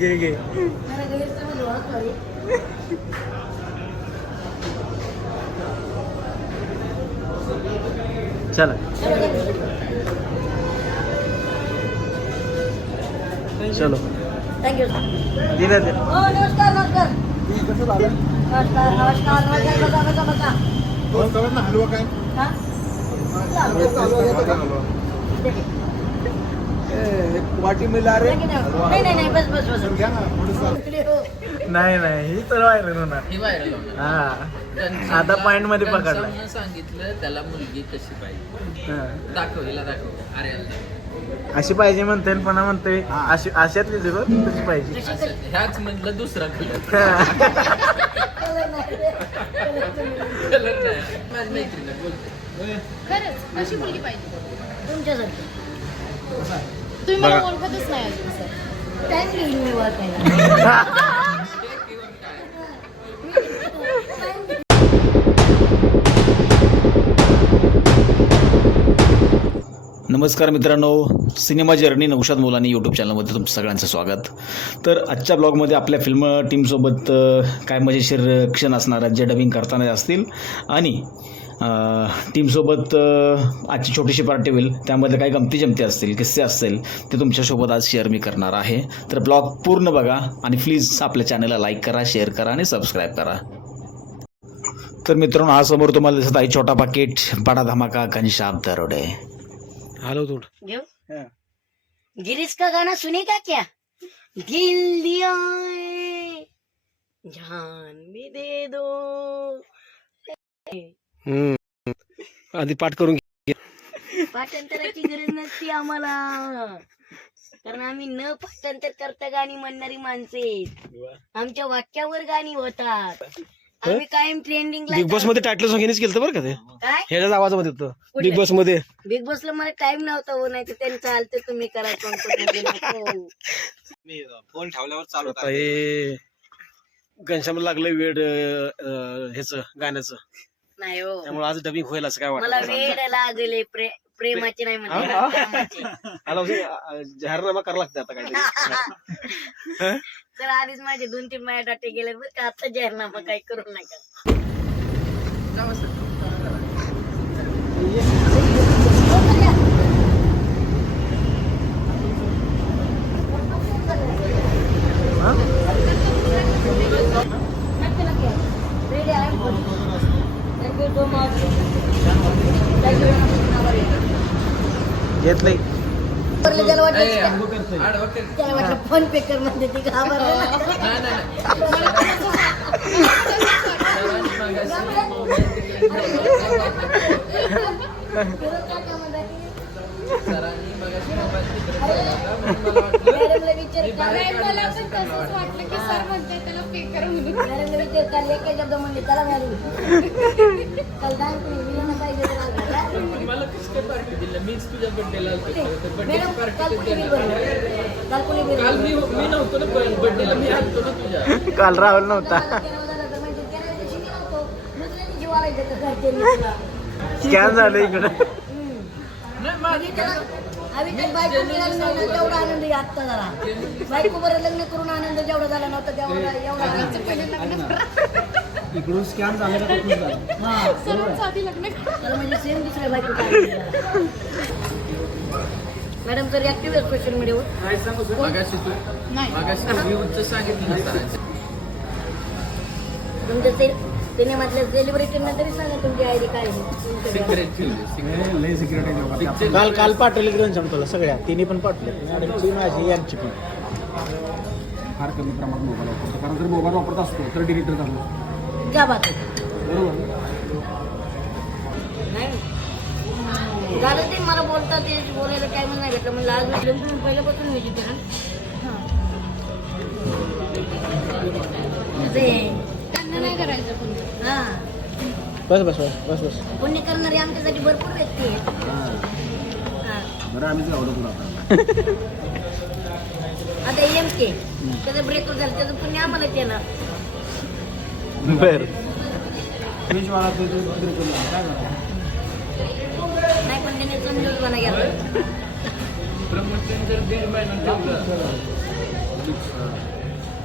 घे घे चला चलो थँक्यू. दिलं ते नमस्कार नमस्कार नमस्कार नमस्कार बसा बसा बसा. हलवा काय हा? वाटी मिला रे नाही नाही नाही बस बस बस. घ्या ना थोडंसं. इकडे हो. नाही नाही ही तर व्हायरल होणार. हे व्हायरल होणार. हा आता पॉइंट मध्ये पकडला. घनश्यामनं सांगितलं त्याला मुलगी कशी पाहिजे हा. दाखव हिला दाखव आर्याला अशी पाहिजे म्हणते पण म्हणते अशी अशातली जरूर तशी पाहिजे. ह्याच म्हणलं दुसरा कलर हा. कलर नाही रे. कलर नाही माझी मैत्रीण बोलते खरंच अशी मुलगी पाहिजे. तुमच्यासारखी तुम्ही मला बघा. ओळखतच नाही अजून सर. टाइम घेईल मी ओळखायला. नमस्कार मित्रांनो, cinema journey Naushad Molani YouTube चॅनलमध्ये तुमचं सगळ्यांचं स्वागत. तर आजच्या ब्लॉगमध्ये आपल्या फिल्म टीमसोबत काय मजेशीर क्षण असणार आहेत जे डबिंग करताना असतील आणि टीमसोबत आजची छोटीशी पार्टी होईल. त्यामध्ये काही गमती जमती असतील, किस्से असतील ते तुमच्यासोबत आज शेअर मी करणार आहे. तर ब्लॉग पूर्ण बघा आणि प्लीज आपल्या चॅनलला लाईक करा, शेअर करा आणि सबस्क्राईब करा. तर मित्रांनो, हा समोर तुम्हाला दिसत आहे छोटा पाकिट बडा धमाका घनश्याम दरोडे. हॅलो तू घेऊ गिरीश का गाना सुनेगा क्या? दिल दिया है, जान भी दे दो. आधी पाठ करून पाठांतराची गरज नसते आम्हाला, कारण आम्ही न पाठांतर करता गाणी म्हणणारी माणसे. आमच्या वाक्यावर गाणी होतात. आम्ही कायम ट्रेंडिंगला. बिग बॉस मध्ये टायटल सॉंग हेच केलं बरं का ते काय ह्याच्याच आवाजामध्ये होतं बिग बॉस मध्ये. बिग बॉसला मला टाइम नव्हता हो, नाही तर त्यांचं चालतं तुम्ही करा. फोन ठेवल्यावर चालू आता हे घनश्यामला लागलं वेड ह्याच गाण्याचं, नाही हो, त्यामुळे आज डबिंग होईल असं काय मला वाटतं. वेळ लागले प्रेमाचे नाही म्हणते. जाहीरनामा करावा लागतं आता काय. तर आधीच माझे 2-3 माझ्या डाटे गेले बरं का. आता जाहीरनामा काही करू नका. नक्की नक्की रेडी आहे. Thank you so much. घेतलंय त्याला वाटलं फोन पे कर म्हणजे ती घाबरली. मॅडमला विचार मला पण तसंच वाटलं की सर म्हणते त्याला पे करा म्हणून. मॅडमला विचार काल एक शब्द म्हणले त्याला मॅडम काल दान कोणी पाहिजे मला कसं काय पार्टी दिलं मीच तुझ्या बर्थडेला मॅडम काल कोणी बिल भरलं? काल कोणी बिल काल मी नव्हतो ना बर्थडेला मी आलतो ना तुझ्या. काल राहुल नव्हता. स्कॅन झालं इकडं. नाही माझी बायको तेवढा आनंद आहे आत्ता जरा. बायको बरं लग्न करून आनंद जेवढा झाला नव्हता तेवढा एवढा. इकडून स्कॅन झालं का तिकडून झालं? सर्वांचं आधी लग्न करा. तर म्हणजे सेम दुसऱ्या बायको. मॅडम तर ऍक्टिव्ह आहे सोशल मीडियावर. मागाशी तू नाही. मागाशी मी उच्च सांगितलं नसतं. तुमच्या सिनेमातल्या सेलिब्रिटींना तरी सांगा तुमची आयडी काय आहे. सिक्रेट ठेवली लय सिक्रेट आहे तेव्हा. काल काल पाठवले घनश्याम तुला सगळ्या तिन्ही पण पाठवले, मॅडमची माझी यांची पण. फार कमी प्रमाणात मोबाईल वापरतो, कारण जर मोबाईल वापरत असतो तर डिलीटर करतो. क्या बात आहे. बरोबर. नाही झालं ते मला बोलतात ते बोलायला टाइम नाही भेटला. म्हणलं आज मी तुम्ही पहिल्यापासून व्हेजिटेरियन त्यांना नाही करायचं पण. हा बस बस बस बस बस. पुण्य करणारे आमच्यासाठी भरपूर व्यक्ती आहेत. हा. बरं आम्हीच एवढं तुला आता. आता EMK त्याचं ब्रेकअप झालं त्याचं पुण्य आम्हालाच येणार. बर फ्रीजवाला ते काय करतो? नाही पण त्याने दवाखाना गेला. प्रमोशन जर 1.5 महिना ठेवलं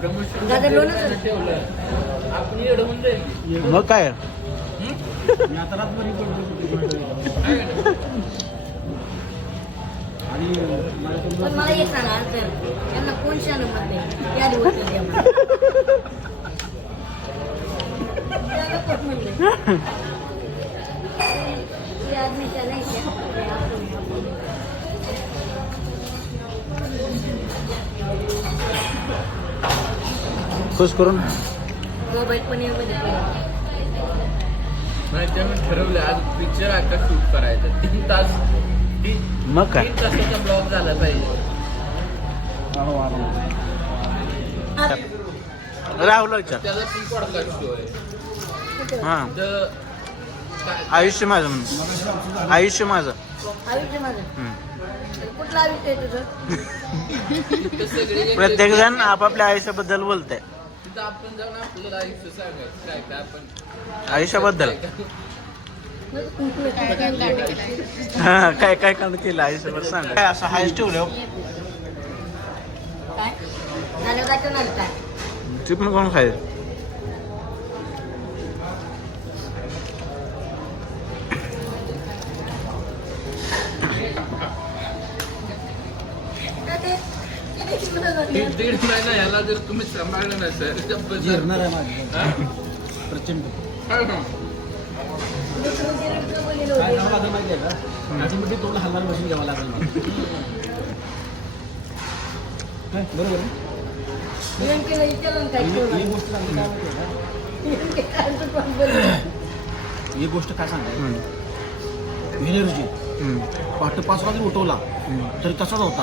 प्रमोशन दादा लोणच ठेवलं आपण एवढं जाईल. मग काय मी आता रातभर आणि पण मला एक सांगा तर त्यांना कोण शान म्हणते या दिवस द्या मला. त्याला कोण म्हणले? ये आदमी शान है क्या? खुश करून मोबाईल पण यामध्ये नाही त्यामुळे ठरवलं आज पिक्चर आता शूट करायचं 3 तास मग काय 3 तासाचा ब्लॉग झाला पाहिजे. राहुल विचार त्याचा पण पॉडकास्ट शो आहे. हा तर आयुष्य माझं म्हणून आयुष्य माझं आयुष्य माझं कुठलं आयुष्य आहे तुझं? तिथं सगळे प्रत्येक जण आपापल्या आयुष्याबद्दल बोलतंय. तिथं आपण जाऊन आपलं आयुष्य सांगायचं काय काय आपण आयुष्याबद्दल हा काय काय काम केलं आयुष्याबद्दल सांग. काय असं हायस्ट ठेवलं काय झालं जायचं नाही काय ते पण कोण खायचं. दीड महिना ह्याला जर तुम्ही सांभाळलं ना सर जिरणार आहे माझी प्रचंड. काय करावं लागेल माहिती आहे का? आधीमध्ये तोंड हलणार मशीन घ्यावं लागेल मला. काय? बरोबर आहे? ही गोष्ट सांगते काय माहिती आहे का? ही गोष्ट काय सांगते एनर्जी पहाटे 5 वाजता उठवला तरी तसाच होता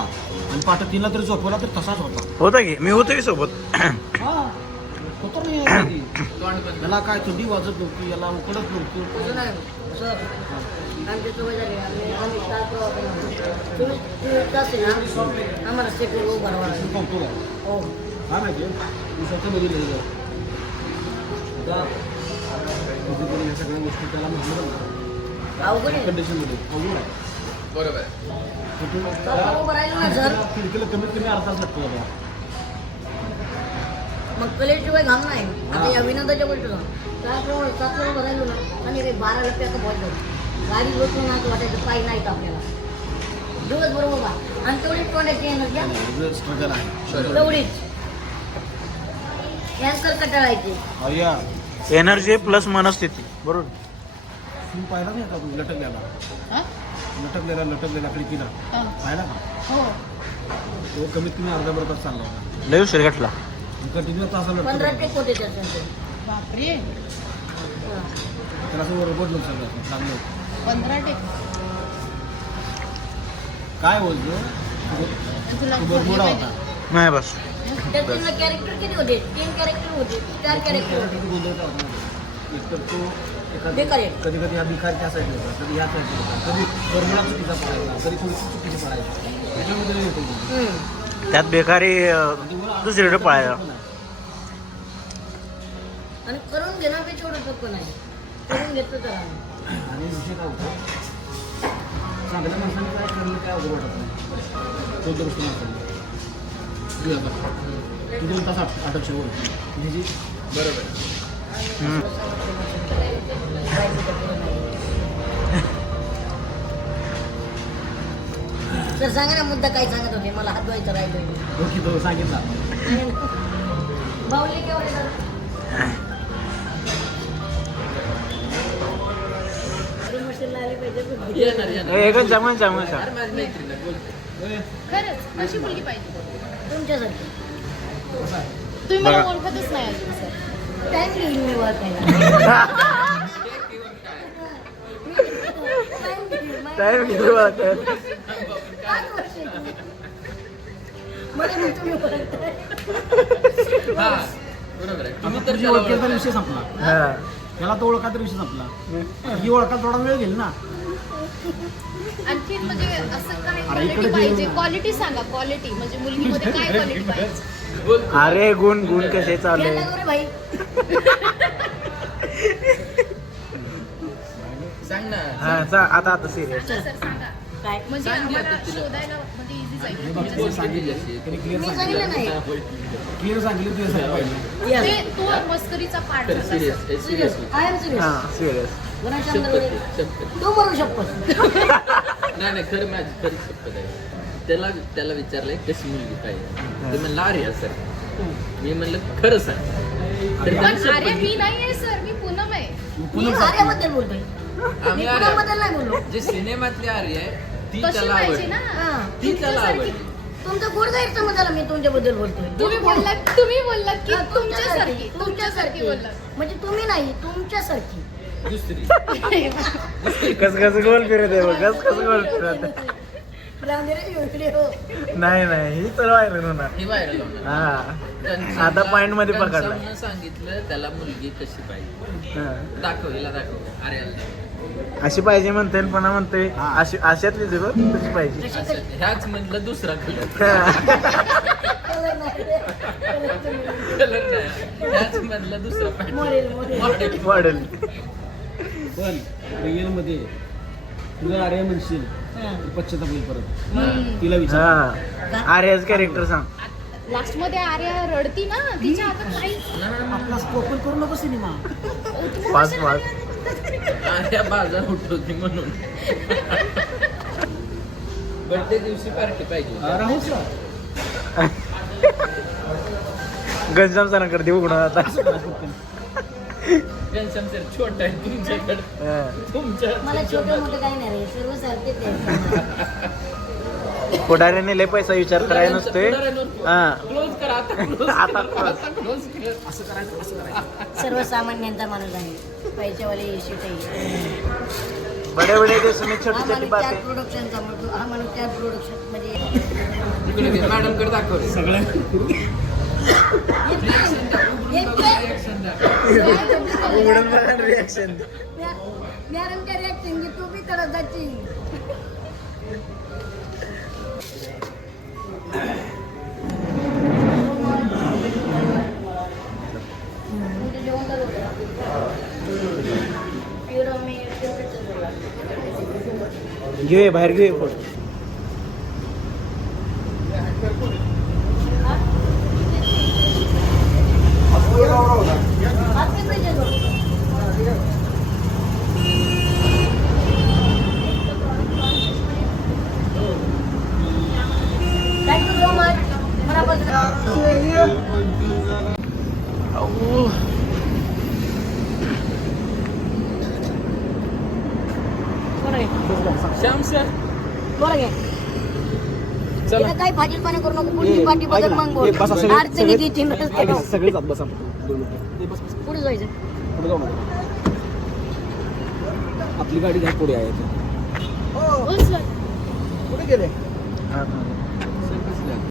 आणि पहाटे 3ला तरी झोपवला तरी तसाच होता. होता की मी होतो की सोबत. हा होतो नाही कधी. याला काय थंडी वाजत नव्हती याला उकडत नव्हती. आम्हाला सेक्टर उभा कौतुक आहे. हो काय माहिती आहे मी स्वतः बघितलं आता कधीतरी या सगळ्या गोष्टी त्याला म्हटलं अवघड आहे कंडिशनमध्ये अवघड आहे. बरोबर आहे. स्वतः उभं राहिलं ना जर खिडकीला कमीत कमी अर्धा तास लागतो बाबा. मग कलेशिवाय घाम नाही. आता या विनोदाच्या गोष्टीला त्याप्रमाणे सातला उभं राहिलो ना आणि ते 12 रुपयाचं पोहोचलो गाडी बसून असं वाटायचं पाय नाहीत आपल्याला दिवसभर उभा आणि तेवढीच तोंडाची एनर्जी स्ट्रगल आहे. तेवढीच कॅन्सर कटाळायची अय्या एनर्जी प्लस मनस्थिती बरोबर. तू पाहिला नाही का तू लटकलेला खिडकीला पाहिला का? तो कमीत कमी अर्धा तास चालला होता. लय उशीर घातला. कंटिन्यू तासा 15 टेक होते त्याच्यानंतर बापरे त्याला असं रोबोट लोक सगळं चांगलं 15 टेक काय बोलतो तुला तो बरमोडा होता. नाही बस त्याचे कॅरेक्टर किती होते 3 कॅरेक्टर होते 4 कॅरेक्टर होते गोंधळचा होता. एकतर तो बेकार आहे. कधी कधी हा भिकार त्या साईडला होता कधी ह्या साईडला होता कधी बरमोडा चुकीचा पडायचा कधी थोडी चुकीची पडायची त्याच्यामध्ये होतो. त्यात बेकारी दुसरीकडे पळायला. आणि करून घेण्यापेक्षा एवढं सोपं नाही करून घेतलं तर आम्ही. आणि विषय काय होतो चांगल्या माणसाने काय करणं काय अवघड वाटत नाही. तो दृष्टी माणसाने तू 2 तास अटक शेवट म्हणजे बरोबर आहे. तर सांगा ना मुद्दा काय सांगत होते मला हात धुवायचं राहिलं ओके तो सांगितला. बाहुली केवढे झालं? मशीनला आली पाहिजे बुद्धी. येणार एकच जमून जमून सांग. अरे माझी मैत्रीण आहे, बोलते. खरंच अशी मुलगी पाहिजे तुमच्यासाठी तुम्ही मला बघा. ओळखतच नाही अजून सर टाइम घेईल मी ओळखायला. टाइम घेऊ आता. 5 वर्षाची. मला मी तुम्ही ओळखताय. हा बरोबर आहे. तुम्ही तर तुझी त्याला ओळखेल तर ओळखताय. विषय संपला. हा. त्याला तो ओळखा तर विषय संपला. ही ओळखा थोडा वेळ घेईल ना. आणखी म्हणजे असं काय अरे इकडे क्वालिटी पाहिजे जेवण. क्वालिटी सांगा क्वालिटी म्हणजे मुलगीमध्ये काय क्वालिटी पाहिजे बोल. अरे गुण गुण कसे चालले. गेला गं रे भाई. सांग ना. हा आता सिरियस. सर सांगा काय म्हणजे सांग की आम्हाला आता तिला. शोधायला म्हणजे इझी जाईल सांगितलं असेल. त्यांनी मी क्लिअर सांगितलं नाही क्लिअर सांगितलं तुझ्या सांगायला पाहिजे Yes. ते तो मस्करीचा पार्ट खरं झाला serious sir. Serious I am serious. हा सिरियस कोणाच्या शपथ अंगावर? आहे, शपथ. तू म्हणू शपथ नाही नाही खरं माझी खरी शपथ आहे. त्याला विचारलंय कशी मुलगी पाहिजे ते म्हणलं आर्या सर. मी म्हणलं खरं सांग तर पण त्याने शपथ अरे मी घेतली. नाही आहे सर, मी पूनम आहे. मी आर्याबद्दल बोलतोय मी आम्ही कुणाबद्दल नाही बोललो जे सिनेमातली आर्या आहे ती तशी त्याला पाहिजे आवडली ना. हा. ती त्याला आवडली तुमचा गोड गैरसमज झाला मी तुमच्याबद्दल बोलतोय तुम्ही बोललात की हा, तुमच्यासारखी बोललात. म्हणजे तुम्ही नाही तुमच्यासारखी दुसरी कस कस गोल फिरत आहे बघ कस कस गोल फिरत आहे. रांगेची व्हिडिओ नाही नाही ही तर व्हायरल होणार ही व्हायरल होणार हा आता point मध्ये पकडला. घनश्यामनं सांगितलं त्याला मुलगी कशी पाहिजे हा. दाखव हिला दाखव आर्याला दाखव. अशी पाहिजे म्हणते पण म्हणते अशी अशातली जरूर तशी पाहिजे ह्याच म्हटलं दुसरा कलर हा. कलर नाही कलर नाही ह्याच मधला दुसरा मॉडेल मॉडेल मॉडेल पण रिअल मध्ये तुझं आर्या म्हणशील तर पश्चाताप होईल परत तिला विचार हा आर्याच कॅरेक्टर सांग लास्ट मध्ये आर्या रडती ना, तिच्या हातात काही आपला स्पोकन करू नको सिनेमा पाच पाच आर्या बाजार उठवती म्हणून बर्थडे दिवशी पार्टी पाहिजे राहूच ना घनश्याम सरांकडे देऊ कुणा आता घनश्याम सर छोटा आहे तुमच्याकडे हा. तुमच्या मला छोटं मोठं काही नाही रे सर्व सारखेच आहे पुढाऱ्याने लय पैसा विचार करायला नसते हा क्लोज करा आता close आता करा, आता क्लोज कर सर्वसामान्यांचा माणूस आहे पैशावाले शेट आहे बडे बडे देश में छोटी हा छोटी माणूस बात त्या प्रोडक्शनचा म्हणतो हा माणूस त्या प्रोडक्शन म्हणजे मॅडम कडे दाखव रे सगळं उघडून बघा रिॲक्शन मॅडम काय रिॲक्शन की तू बी करत जाची घेऊया बाहेर घेऊया photo thank you so much Shyam sir बरं घे चला काय फाजीलपणा करू नको पुढची पाठी बघत मग बोल अडचणी देतील सगळे जात बसा 2 मिनिटं बस पुढे जायचं पुढे जाऊ नका आपली गाडी घ्या पुढे आहे हो सर. कुठे गेले हा, हा.